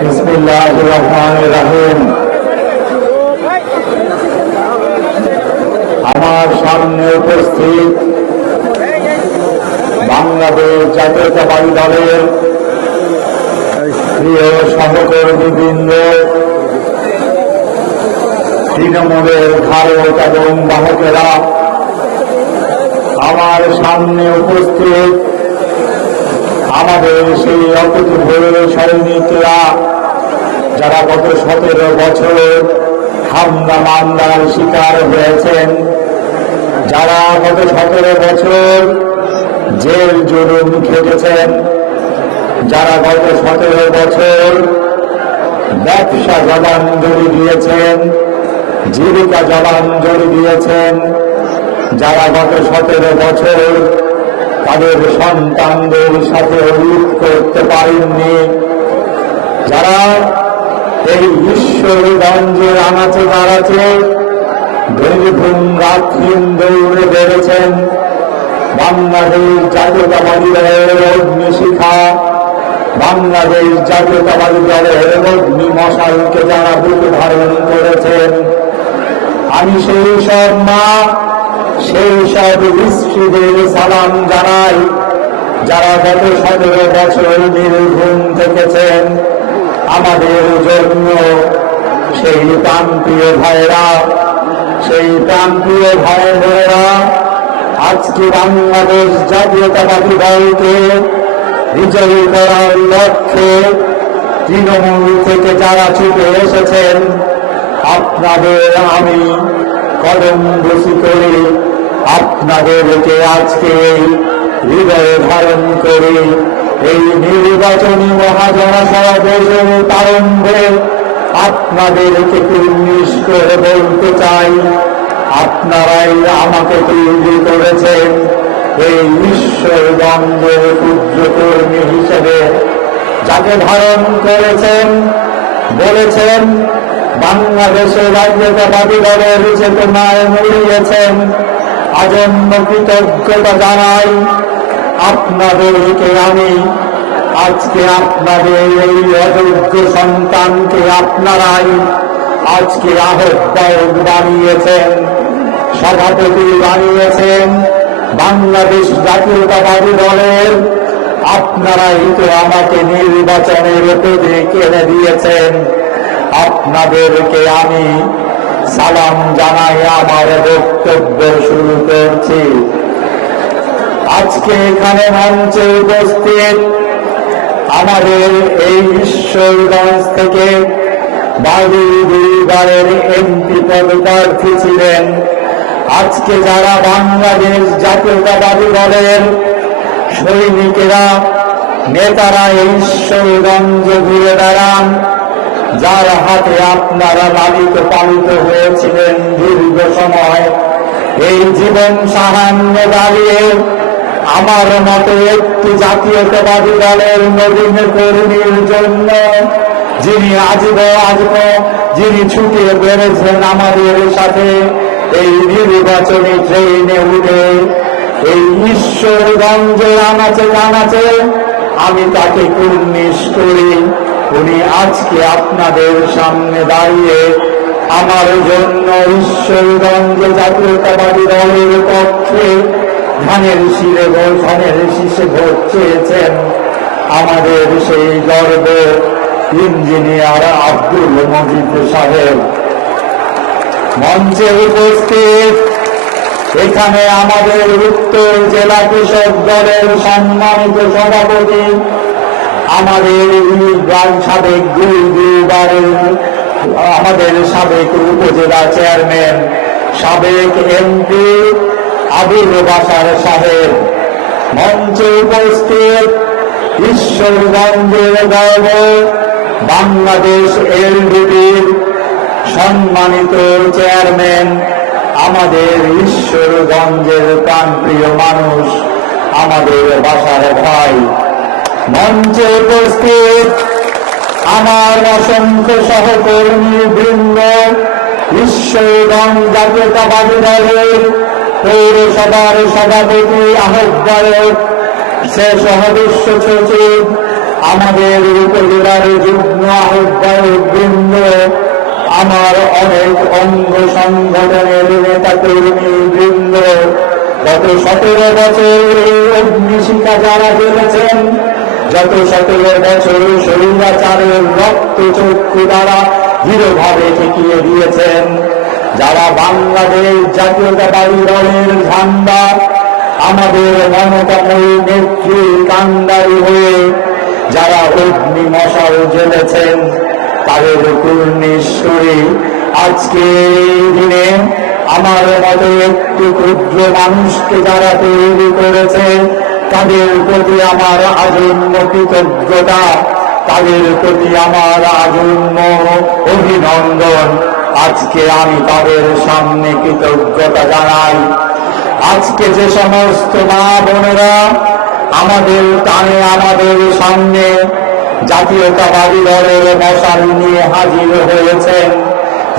বিসমিল্লাহির রহমানির রহিম। আমার সামনে উপস্থিত বাংলাদেশ জাতীয়তাবাদী দলের প্রিয় সহকর্মীবৃন্দ, তৃণমূলের ধারক এবং বাহকেরা, আমার সামনে উপস্থিত আমাদের সেই অকুতভয় সৈনিকরা, যারা গত 17 বছর হামলা মামলার শিকার হয়েছেন, যারা গত 17 বছর জেল জুলুম খেটেছেন, যারা গত 17 বছর ব্যবসা জবানজলি দিয়েছেন, জীবিকা জবানজলি দিয়েছেন, যারা গত 17 বছর তাদের সন্তানদের সাথে ঈদ করতে পারেননি, যারা এই ঈশ্বরগঞ্জের আনাচে দাঁড়াচে বীরভূম রাতহীন দৌড়ে বেড়েছেন, বাংলাদেশ জাতীয়তাবাদী দলের অগ্নিশিখা, বাংলাদেশ জাতীয়তাবাদী দলের অগ্নি মশালকে যারা বুকে ধারণ করেছেন, আমি সেই সব মা, সেই সব স্ত্রীদের সালাম জানাই, যারা গত 17 বছর নির্ঘুম থেকেছেন আমাদের জন্য। সেই প্রান্তীয় ভাইরা, সেই প্রান্তীয় ভাই বোনেরা আজকে বাংলাদেশ জাতীয়তাবাদী দলকে বিজয়ী করার লক্ষ্যে তৃণমূল থেকে যারা ছুটে এসেছেন, আপনাদের আমি কদম বসি করে আপনাদেরকে আজকে হৃদয়ে ধারণ করে এই নির্বাচনী মহাজনসমাবেশের প্রারম্ভে আপনাদেরকে কুর্নিশ করে বলতে চাই, আপনারাই আমাকে তৈরি করেছেন এই ঈশ্বরগঞ্জের পূজ্যকর্মী হিসেবে, যাকে ধারণ করেছেন, বলেছেন বাংলাদেশের জাতীয়তাবাদী দলের চেতনায় মরিয়েছেন। আজন্ম কৃতজ্ঞতা জানাই আপনাদেরকে আমি। আজকে আপনাদের এই অযোগ্য সন্তানকে আপনারাই আজকে আহ্বায়ক বানিয়েছেন, সভাপতি বানিয়েছেন বাংলাদেশ জাতীয়তাবাদী দলের। আপনারাই তো আমাকে নির্বাচনের প্রতীক এনে দিয়েছেন। আপনাদেরকে আমি সালাম জানাই আমার বক্তব্য শুরু করছি। আজকে এখানে মঞ্চে উপস্থিত আমাদের এই ঈশ্বরগঞ্জ থেকে দুইবারের এমপি পদপ্রার্থী ছিলেন, আজকে যারা বাংলাদেশ জাতীয়তাবাদী দলের সৈনিকেরা, নেতারা ঈশ্বরগঞ্জ ঘুরে বেড়ান, যার হাতে আপনারা লালিত পালিত হয়েছিলেন দীর্ঘ সময়, এই জীবন সাহায্যে দাঁড়িয়ে আমার মতো একটি জাতীয়তাবাদী দলের নবীন কর্মীর জন্য যিনি যিনি ছুটে বেড়েছেন আমাদের সাথে এই নির্বাচনী ট্রেনে উঠে এই ঈশ্বরগঞ্জের আনাচে কানাচে, আমি তাকে কুর্নিশ করি। উনি আজকে আপনাদের সামনে দাঁড়িয়ে আমার জন্য ঈশ্বরগঞ্জ জাতীয়তাবাদী দলের পক্ষে ধানের শীষে ভোট চেয়েছেন। আমাদের সেই গর্ব ইঞ্জিনিয়ার আব্দুল মজিদ সাহেব মঞ্চে উপস্থিত। এখানে আমাদের উত্তর জেলা কৃষক দলের সম্মানিত সভাপতি, আমাদের সাবেক দুইবারের আমাদের সাবেক উপজেলা চেয়ারম্যান, সাবেক এমপি আবুল বাশার সাহেব মঞ্চে উপস্থিত। ঈশ্বরগঞ্জের গর্ব বাংলাদেশ এলডিপির সম্মানিত চেয়ারম্যান, আমাদের ঈশ্বরগঞ্জের প্রাণপ্রিয় মানুষ, আমাদের বাশার ভাই মঞ্চে উপস্থিত। আমার অসংখ্য সহকর্মী বৃন্দ, ঈশ্বরগঞ্জ জাতীয়তাবাদী দলের পৌরসভার সভাপতি, আহ্বায়ক, সে সদস্য সচিব, আমাদের উপজেলার যুগ্ম আহ্বায়ক বৃন্দ, আমার অনেক অঙ্গ সংগঠনের নেতা কর্মী বৃন্দ, গত 17 বছর এই অগ্নিশিখা যারা জ্বেলেছেন, যত 17 বছর স্বৈরাচারের রক্ত চক্ষু দ্বারা দৃঢ়ভাবে ঠেকিয়ে দিয়েছেন, যারা বাংলাদেশ জাতীয়তাবাদী দলের ঝান্ডা আমাদের মমতাময়ী নেত্রী কান্ডারি হয়ে যারা অগ্নি মশাল জ্বেলেছেন, তাদের কুর্নিশ্বরী আজকে এই দিনে আমার মতো একটি ক্ষুদ্র মানুষকে যারা তৈরি করেছে, তাদের প্রতি আমার আজন্ম কৃতজ্ঞতা, তাদের প্রতি আমার আজন্ম অভিনন্দন। আজকে আমি তাদের সামনে কৃতজ্ঞতা জানাই। আজকে যে সমস্ত মা বোনেরা আমাদের টানে আমাদের সামনে জাতীয়তাবাদী দলের মশাল নিয়ে হাজির হয়েছেন,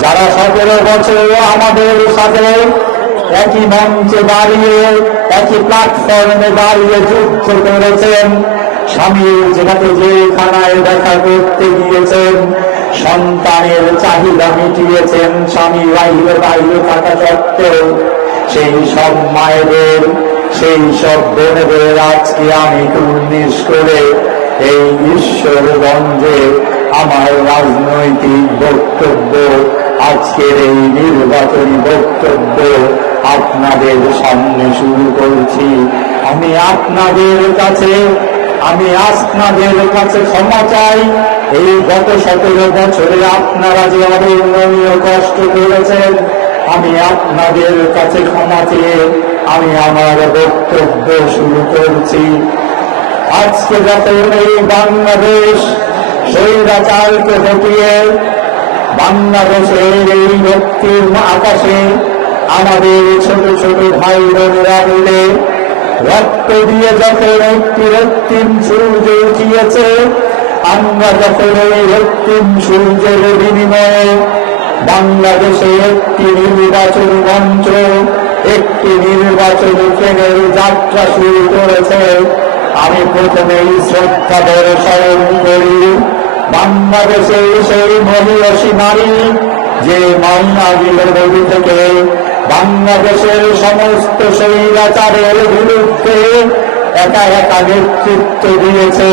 যারা 17 বছর আমাদের সাথে একই মঞ্চে দাঁড়িয়ে একই প্ল্যাটফর্মে দাঁড়িয়ে যুদ্ধ করেছেন, স্বামীর যেখানে যেখানায় দেখা করতে গিয়েছেন, সন্তানের চাহিদা মিটিয়েছেন, স্বামী বাইরে বাইরে থাকা সত্ত্বেও সেই সব মায়েদের, সেই সব বোনেদের আজকে আমি কুর্নিশ করে এই ঈশ্বরগঞ্জে আমার রাজনৈতিক বক্তব্য, আজকের এই নির্বাচনী বক্তব্য আপনাদের সামনে শুরু করছি। আমি আপনাদের কাছে ক্ষমা চাই। এই গত 17 বছরে আপনারা যে অবর্ণনীয় কষ্ট করেছেন, আমি আপনাদের কাছে ক্ষমা চেয়ে আমি আমার বক্তব্য শুরু করছি। আজকে যখন এই বাংলাদেশ স্বৈরাচারকে হটিয়ে বাংলাদেশের এই রক্তিম আকাশে আমাদের ছোট ছোট ভাই বোনেরা মিলে রক্ত দিয়ে যখন একটি রক্তিম সূর্য উঠিয়েছে, আমরা যখন এই রক্তিম সূর্যের বিনিময়ে বাংলাদেশে একটি নির্বাচন মঞ্চ, একটি নির্বাচন ট্রেনের যাত্রা শুরু করেছে, আমি প্রথমেই শ্রদ্ধাভরে স্মরণ করি বাংলাদেশের সেই মহিষী নারী যে মাইনাগির নদী থেকে বাংলাদেশের সমস্ত স্বৈরাচারের বিরুদ্ধে একা একা নেতৃত্ব দিয়েছে।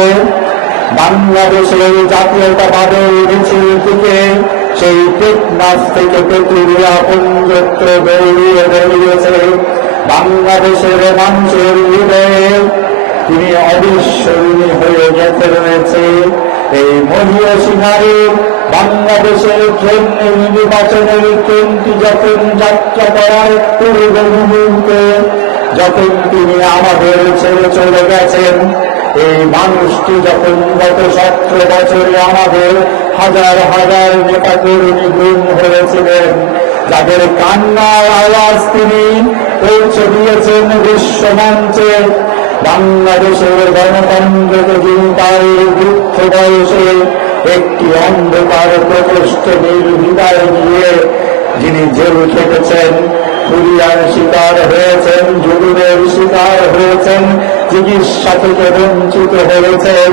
বাংলাদেশের জাতীয়তাবাদের মিছিল থেকে সেই টেকনাফ থেকে তেঁতুলিয়া পর্যন্ত দৌড়িয়ে বেরিয়েছে বাংলাদেশের মানুষের হৃদয়ে তিনি অবিস্মরণীয় হয়ে গেছে রয়েছে। এই মহিষী নারী বাংলাদেশের নির্বাচনের ট্রেনটি যখন যাত্রা করার পূর্ব মুহূর্তে যখন তিনি আমাদের ছেড়ে চলে গেছেন, এই মানুষটি যখন গত 17 বছরে আমাদের হাজার হাজার নেতা কর্মী গুম হয়েছিলেন, যাদের কান্নার আওয়াজ তিনি পৌঁছে দিয়েছেন বিশ্বমঞ্চে, বাংলাদেশের গণতন্ত্রকে যিনি তার বৃদ্ধ বয়সে একটি অন্ধকার প্রকোষ্ঠ নির্বিদায় দিয়ে যিনি জেল খেটেছেন, খুলিয়ার শিকার হয়েছেন, জুলুমের শিকার হয়েছেন, চিকিৎসা থেকে বঞ্চিত হয়েছেন,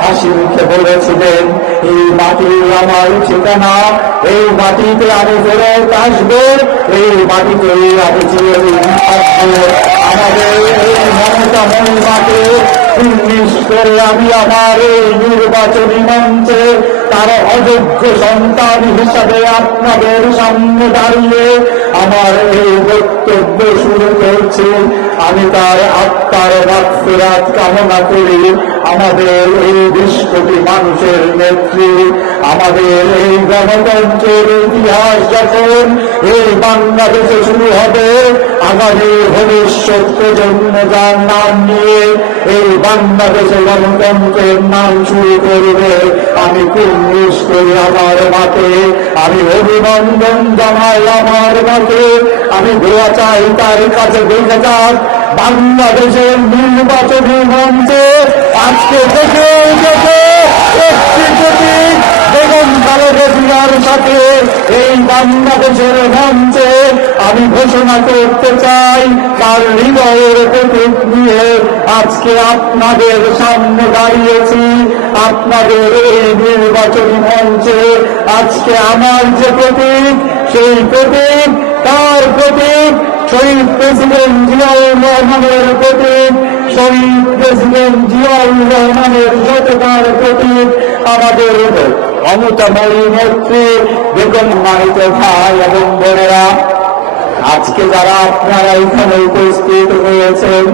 হাসি মুখে বলেছিলেন এই মাটি আমার ঠিকানা, এই মাটিতে আমি ফেরত আসবো, এই মাটিতে আমি চিরদিন থাকবো। আমাদের এই মমতাময়ী মাকে উন্নিশ করে আমি আমার এই নির্বাচনী মঞ্চে তার অযোগ্য সন্তান হিসাবে আপনাদের সামনে দাঁড়িয়ে আমার এই বক্তব্য শুরু করছি। আমি তার আত্মার মাগফিরাত কামনা করি। আমাদের এই 20 কোটি মানুষের নেত্রী, আমাদের এই গণতন্ত্রের ইতিহাস যখন এই বাংলাদেশে শুরু হবে, আগামী ভবিষ্যৎ প্রজন্ম যার নাম নিয়ে এই বাংলাদেশে গণতন্ত্রের নাম শুরু করবে, আমি কুর্নিশ করি আমার মাকে, আমি অভিনন্দন জানাই আমার মাকে, আমি দোয়া চাই তার কাছে দেখে যাক বাংলাদেশের নির্বাচনী মঞ্চে আজকে দেখে একটি প্রতীক বেগম খালেদা জিয়ার সাথে এই বাংলাদেশের মঞ্চে আমি ঘোষণা করতে চাই, তার হৃদয়ের প্রতীক নিয়ে আজকে আপনাদের সামনে দাঁড়িয়েছি। আপনাদের এই নির্বাচনী মঞ্চে আজকে আমার যে প্রতীক, সেই প্রতীক তার প্রতীক, শহীদ প্রেসিডেন্ট জিয়াউর রহমানের প্রতীক, শহীদ প্রেসিডেন্ট জিয়াউর রহমানের সততার প্রতীক, আমাদের ক্ষমতাময়ী নেত্রী বেগম মাহিত ভাই এবং বোনেরা, আজকে যারা আপনারা এখানে উপস্থিত হয়েছেন,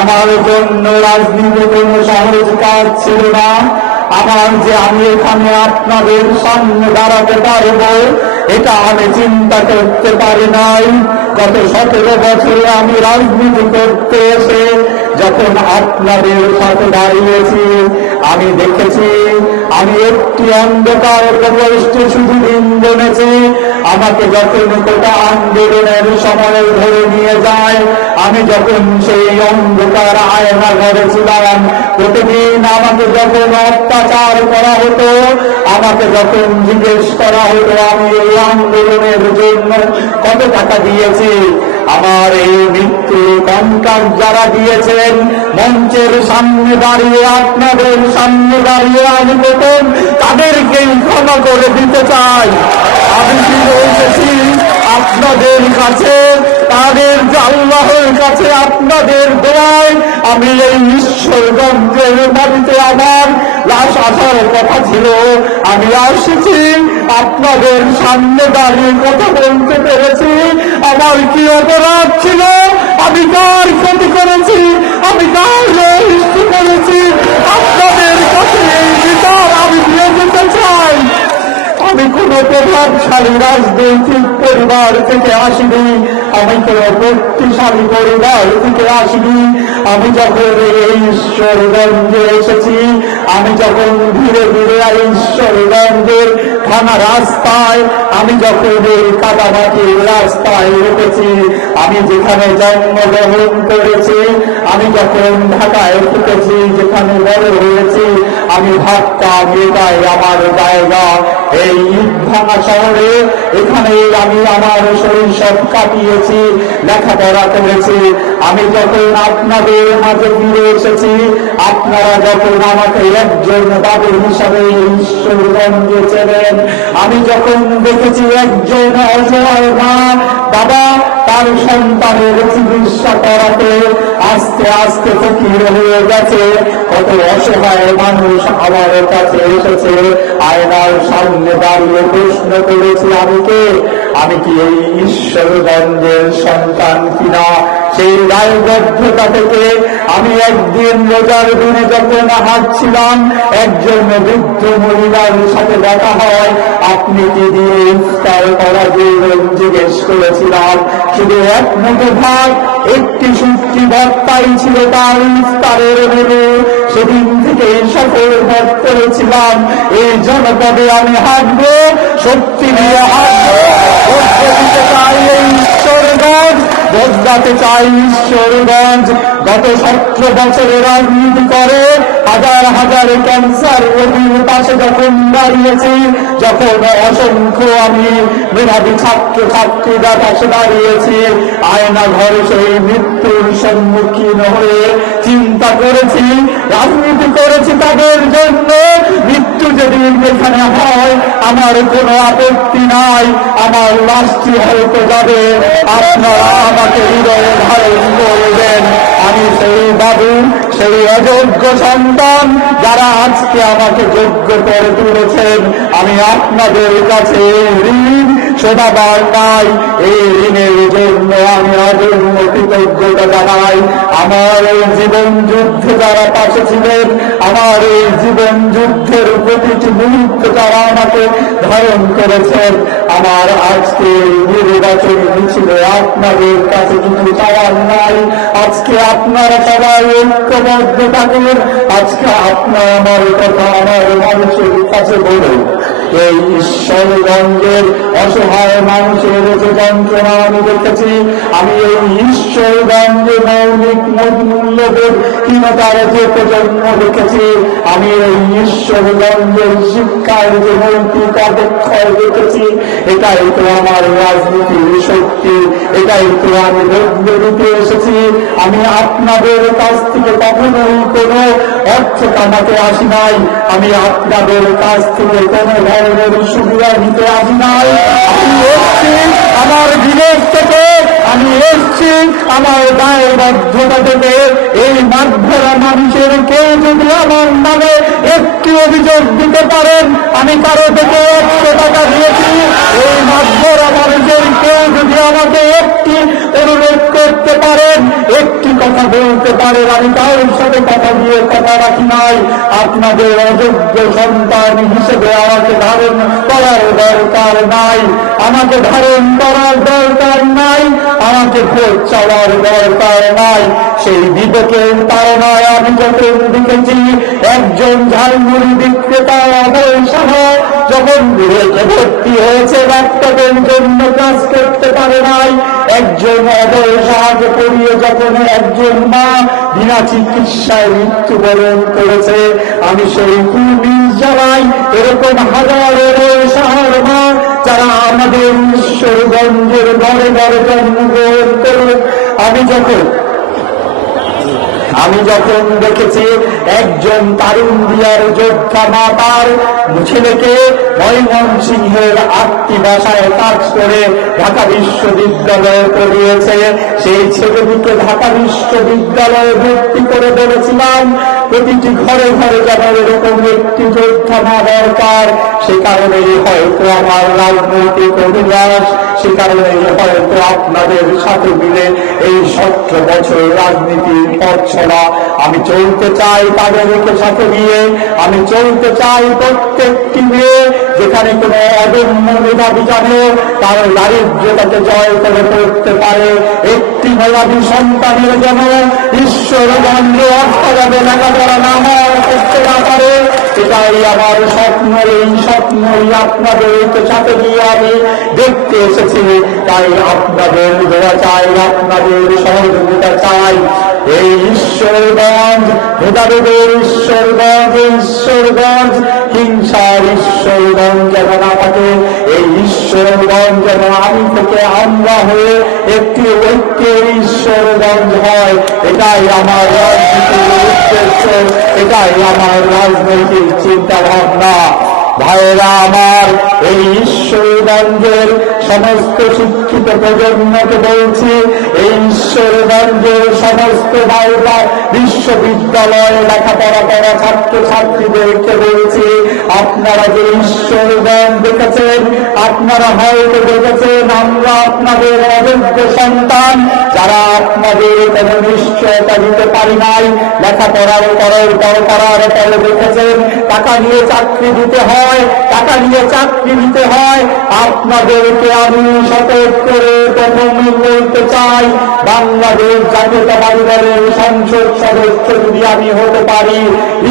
আমার জন্য রাজনীতি কোনো সহজ কাজ ছিল না। আমার যে আমি এখানে আপনাদের সামনে দাঁড়াতে পারবো, এটা আমি চিন্তা করতে পারি নাই। গত 17 বছরে আমি রাজনীতি করতে এসে যখন আপনাদের সাথে দাঁড়িয়েছি, আমি দেখেছি আমি একটি অন্ধকার প্রকোষ্ঠে শুধু দিন গুনেছি। আমাকে যখন কোটা আন্দোলনের সময় ধরে নিয়ে যায়, আমি যখন সেই অন্ধকার আয়না ঘরে ছিলাম, প্রতিদিন আমাকে যখন অত্যাচার করা হতো, আমাকে যখন জিজ্ঞেস করা হতো আমি এই আন্দোলনের জন্য কত টাকা দিয়েছি, আমার এই মৃত্যু কন্ট্রাক্ট যারা দিয়েছেন, মঞ্চের সামনে দাঁড়িয়ে আপনাদের সামনে দাঁড়িয়ে আমি প্রথম তাদেরকেই ক্ষমা করে দিতে চাই। আমি কি বলতেছি আপনাদের কাছে, তাদের আল্লাহর কাছে আপনাদের দোয়ায় আমি এই ঈশ্বরগঞ্জের বাড়িতে আমার লাশ আসার কথা ছিল, আমি আসছি। আপনাদের সামনে দাঁড়িয়ে কথা বলতে পেরেছি। আমার কি অপরাধ ছিল? আমি কার ক্ষতি করেছি? আমি কার অনিষ্ট করেছি? আপনাদের কাছে এই বিচার আমি দিয়ে দিতে চাই। আমি কোন প্রভাবশালী রাজনৈতিক পরিবার থেকে আসিনি, আমি কোন শক্তিশালী পরিবার থেকে আসিনি। আমি যখন এই ঈশ্বরগঞ্জে এসেছি, আমি যখন ধীরে ধীরে ঈশ্বরগঞ্জের থানা রাস্তায়, আমি যখন এই কাদামাটির রাস্তায় উঠেছি, আমি যেখানে জন্মগ্রহণ করেছি, আমি যখন ঢাকায় উঠেছি, যেখানে বড় হয়েছি, আমি ভাবতাম এটাই আমার জায়গা, এই ইটভাঙা শহরে, এখানে আমি আমার শৈশব কাটিয়েছি, লেখাপড়া করেছি। আমি যখন আপনাদের মাঝে ফিরে এসেছি, আপনারা যখন আমাকে একজন বাবু হিসাবে ঈশ্বরগঞ্জে চেনেন, আমি যখন দেখেছি একজন অসহায় মা বাবা তার সন্তানের চিকিৎসা করাতে আস্তে আস্তে ফকির হয়ে গেছে, কত অসহায় মানুষ আমার কাছে এসেছে, আয়নার সামনে দাঁড়িয়ে প্রশ্ন করেছি আমি কি এই ঈশ্বরগঞ্জের সন্তান কিনা। সেই দায়বদ্ধতা থেকে আমি একদিন রোজার দিনে যখন হাঁটছিলাম, একজন বৃদ্ধ মহিলার সাথে দেখা হয়, আপনি কি দিয়ে ইফতার করা দিবেন জিজ্ঞেস করেছিলাম। শুধু এক মুঠো ভাত, একটি শুটকি ভর্তাই ছিল তার ইফতারের মেনু। সেদিন থেকে সফল ভোট করেছিলাম এই জনপদে আমি হাঁটবো, শক্তি নিয়ে হাঁটবো, দিতে চাই এই ঈশ্বরগঞ্জ, বদলাতে চাই ঈশ্বরগঞ্জ। গত 17 বছরের রাজনীতি করে হাজার হাজার ক্যান্সার রোগীর পাশে যখন দাঁড়িয়েছি, যখন অসংখ্য আমি মেধাবী ছাত্র ছাত্রীরা পাশে দাঁড়িয়েছি, আয়না ঘরে সেই মৃত্যুর সম্মুখীন হয়ে চিন্তা করেছি, রাজনীতি করেছি তাদের জন্য। মৃত্যু যেদিন যেখানে হয় আমার কোনো আপত্তি নাই, আমার লাশটি হয়তো যাবে, আপনারা আমাকে হৃদয়ে ধারণ করবেন। আমি সেই বাবু, সেই অযোগ্য সন্তান যারা আজকে আমাকে যোগ্য করে তুলেছেন, আমি আপনাদের কাছে ঋণ শোধাবার নাই। এই ঋণের জন্য আমি অজন্ম কৃতজ্ঞতা জানাই। আমার এই জীবন যুদ্ধে যারা পাশে ছিলেন, আমার এই জীবন যুদ্ধের প্রতিটি মুহূর্ত যারা আমাকে ধারণ করেছেন, আমার আজকে নির্বাচনী মিছিলে আপনাদের কাছে কিছু চাওয়ার নাই। আজকে আপনারা সবাই ঐক্যবদ্ধ থাকুন। আজকে আপনার আমার কথা আমার মানুষের কাছে বলুন। এই ঈশ্বরগঞ্জের অসহায় মানুষের যে যন্ত্রণা আমি দেখেছি, আমি এই ঈশ্বরগঞ্জে মৌলিক মূল্যবোধ হীনতার যে প্রজন্ম দেখেছি, আমি এই ঈশ্বরগঞ্জের শিক্ষার যে নৈতিক অবক্ষয় দেখেছি, এটাই তো আমার রাজনীতির শক্তি, এটাই তো আমি বদলে দিতে এসেছি। আমি আপনাদের কাছ থেকে কখনোই কোনো অর্থ কামাতে আসি নাই, আমি আপনাদের কাছ থেকে কোনো ধরনের সুবিধা নিতে আসি নাই। আমি এসছি আমার বিদেশ থেকে, আমি এসছি আমার দায়বদ্ধতা থেকে। এই মাঠভরা মানুষের কেউ যদি আমার নামে একটি অভিযোগ দিতে পারেন, আমি কারো থেকে 100 টাকা দিয়েছি, এই মাঠভরা মানুষের কেউ যদি আমাকে একটি অনুরোধ করতে পারেন, একটি কথা বলতে পারেন, আমি কারোর সাথে কথা দিয়ে কথা রাখি নাই। আপনাদের অযোগ্য সন্তান হিসেবে আমাকে ধারণ করার দরকার নাই, আমাকে ধারণ করার দরকার নাই, আমাকে ভোট চাওয়ার দরকার নাই। সেই বিবেকের তাড়নায় আমি যখন দেখেছি একজন ঝালমুড়ি বিক্রেতা অবসর যখন বিবেকে ভর্তি হয়েছে, ডাক্তারের জন্য কাজ করতে পারে নাই, একজন অবসাদ করিয়ে যখন একজন মা বিনা চিকিৎসায় মৃত্যুবরণ করেছে, আমি সেই পুলিশ জানাই এরকম হাজারো অবসাদ মা যারা আমাদের ঈশ্বরগঞ্জের ঘরে ঘরে জন্মগ্রহণ করে। আমি যখন দেখেছি একজন তারুণ দিয়ার যোদ্ধা মা তার ছেলেকে ময়মনসিংহের আত্মী বাসায় কাজ করে ঢাকা বিশ্ববিদ্যালয়ে পড়িয়েছে, সেই ছেলেটিকে ঢাকা বিশ্ববিদ্যালয়ে ভর্তি করে বলেছিলাম প্রতিটি ঘরে ঘরে যেন এরকম একটি যোদ্ধা মা দরকার। সে কারণেই হয়তো আমার রাজনৈতিক অভিলাষ, সে কারণেই হয়তো আপনাদের সাথে মিলে এই 17 বছর রাজনীতির পথ চলা আমি চলতে চাই তাদেরকে সাথে নিয়ে। আমি চলতে চাই প্রত্যেকটি মেয়ে যেখানে কোনো অদম্য মেধাবী জানে তার দারিদ্র্যতাকে জয় করে করতে পারে, একটি মেধাবী সন্তানের যেন ঈশ্বরগঞ্জে অর্থাভাবে লেখাপড়া না করতে না পারে, এটাই আমার স্বপ্ন। এই স্বপ্নই আপনাদেরকে সাথে নিয়ে আমি দেখতে এসেছি। তাই আপনাদের দোয়া চাই, আপনাদের সহযোগিতা চাই। এই ঈশ্বরগঞ্জ ভেদাভেদের ঈশ্বরগঞ্জ, ঈশ্বরগঞ্জ হিংসার ঈশ্বরগঞ্জ যেন না থাকে, এই ঈশ্বরগঞ্জ যেন আমি থেকে আমরা হয়ে একটি ঐক্যের ঈশ্বরগঞ্জ হয়। এটাই আমার রাজনীতির উদ্দেশ্য, এটাই আমার রাজনৈতিক চিন্তা ভাবনা। ভাইয়েরা আমার, এই ঈশ্বরগঞ্জের সমস্ত শিক্ষিত প্রজন্মকে বলছি, এই ঈশ্বরগঞ্জের সমস্ত ভাইরা বিশ্ববিদ্যালয়ে লেখাপড়া করা ছাত্র ছাত্রীদেরকে বলছি, আপনারা যে ঈশ্বরগঞ্জ দেখেছেন, আপনারা হয়তো দেখেছেন আমরা আপনাদের অযোগ্য সন্তান যারা আপনাদের কোনো নিশ্চয়তা দিতে পারি নাই। লেখাপড়ার করার পরে দেখেছেন টাকা নিয়ে চাকরি দিতে হয়, টাকা নিয়ে চাকরি দিতে হয়। আপনাদেরকে আমি শপথ করে প্রথমে বলতে চাই, বাংলাদেশ জাতীয়তাবাদী দলের সংসদ সদস্য যদি আমি হতে পারি,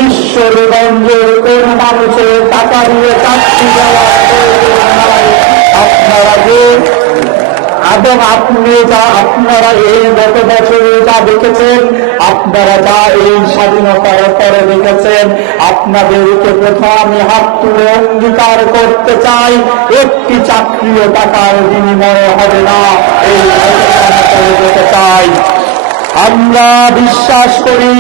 ঈশ্বরগঞ্জের কোন মানুষের টাকা নিয়ে চাকরি দেওয়ার প্রয়োজন নাই। আপনারা যে এবং আপনারা এই গত বছরে যা দেখেছেন, আপনারা যা এই স্বাধীনতার পরে দেখেছেন, আপনাদেরকে প্রথম আমি হাত তুলে অঙ্গীকার করতে চাই, একটি চাকরিও টাকার বিনিময়ে হবে না। এই ঘোষণা করে দিতে চাই। আমরা বিশ্বাস করি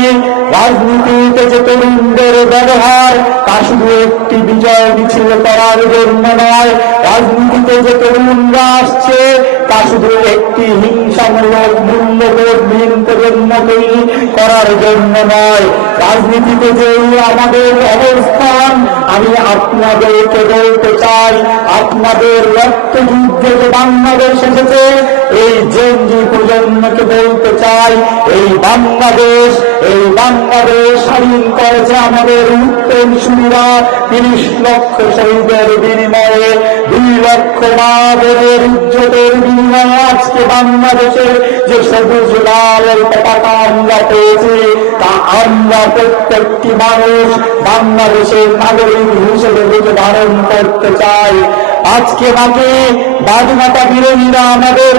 রাজনীতিতে যে তরুণদের ব্যবহার তা শুধু একটি বিজয় মিছিল করার জন্য নয়, রাজনীতিতে যে তরুণরা আসছে তা শুধু একটি হিংসামূলক মূল্যবোধহীন প্রজন্ম তৈরি করার জন্য নয়। রাজনীতিতে যে আমাদের অবস্থান, আমি আপনাদেরকে বলতে চাই, আপনাদের আমাদের রক্তযুদ্ধে যে বাংলাদেশ এসেছে, এই জঙ্গি প্রজন্মকে বলতে চাই, এই বাংলাদেশ স্বাধীন করেছে আমাদের উত্তরসূরিরা 30 লক্ষ শহীদের বিনিময়ে, 2 লক্ষ মা বোনের ইজ্জতের বিনিময়ে আজকে বাংলাদেশের যে সবুজ লাল পতাকা আমরা পেয়েছি, তা আমরা প্রত্যেকটি মানুষ বাংলাদেশের নাগরিক হিসেবে ধারণ করতে চাই। আজকে নাকি স্বাধীনতা বিরোধীরা আমাদের